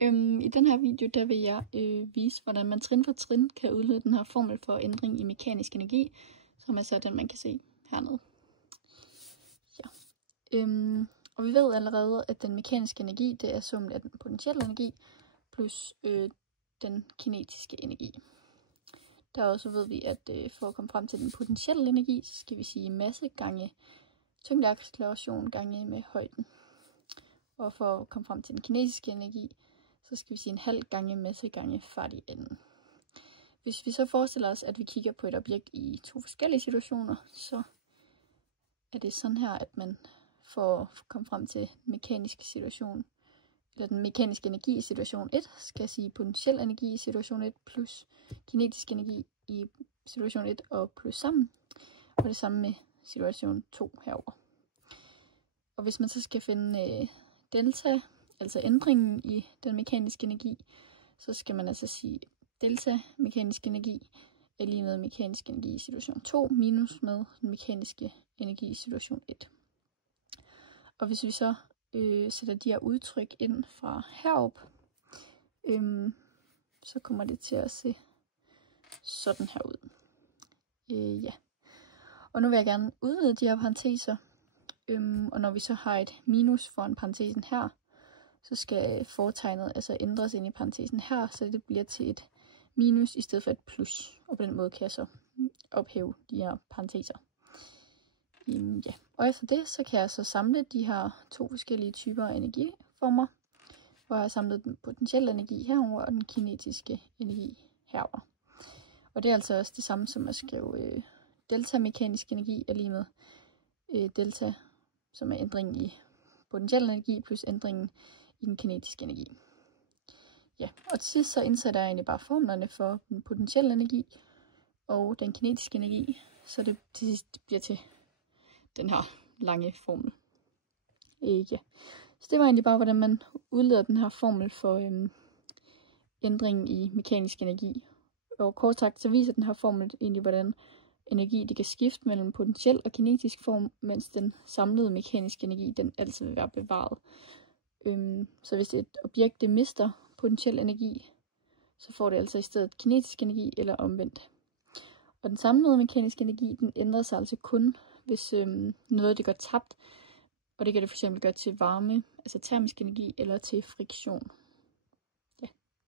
I den her video, der vil jeg vise, hvordan man trin for trin kan udlede den her formel for ændring i mekanisk energi, som er så den, man kan se hernede. Ja. Og vi ved allerede, at den mekaniske energi, det er summen af den potentielle energi, plus den kinetiske energi. Der også ved vi, at for at komme frem til den potentielle energi, så skal vi sige masse gange tyngdeacceleration gange med højden. Og for at komme frem til den kinetiske energi, så skal vi sige en halv gange masse gange fart i enden. Hvis vi så forestiller os, at vi kigger på et objekt i to forskellige situationer, så er det sådan her, at man for at komme frem til den mekaniske situation, eller den mekaniske energi i situation 1, skal sige potentiel energi i situation 1 plus kinetisk energi i situation 1 og plus sammen. Og det samme med situation 2 herover. Og hvis man så skal finde delta, altså ændringen i den mekaniske energi, så skal man altså sige delta mekanisk energi er lige med mekanisk energi i situation 2 minus med den mekaniske energi i situation 1. Og hvis vi så sætter de her udtryk ind fra herop, så kommer det til at se sådan her ud. Ja. Og nu vil jeg gerne udvide de her parenteser, og når vi så har et minus foran parentesen her, så skal fortegnet altså ændres ind i parentesen her, så det bliver til et minus i stedet for et plus. Og på den måde kan jeg så ophæve de her parenteser. Ja. Og efter det, så kan jeg så samle de her to forskellige typer af energiformer, hvor jeg har samlet den potentielle energi herover og den kinetiske energi herover. Og det er altså også det samme som at skrive delta mekanisk energi er lige med delta, som er ændringen i potentiel energi plus ændringen i den kinetiske energi. Ja, og til sidst så indsætter jeg egentlig bare formlerne for den potentielle energi og den kinetiske energi, så det til sidst bliver til den her lange formel. Ja. Så det var egentlig bare, hvordan man udleder den her formel for ændringen i mekanisk energi. Og kort sagt, så viser den her formel egentlig, hvordan energi det kan skifte mellem potentiel og kinetisk form, mens den samlede mekaniske energi, den altid vil være bevaret. Så hvis et objekt det mister potentiel energi, så får det altså i stedet kinetisk energi eller omvendt. Og den samlede mekaniske energi, den ændrer sig altså kun, hvis noget det går tabt, og det kan det fx gøre til varme, altså termisk energi, eller til friktion.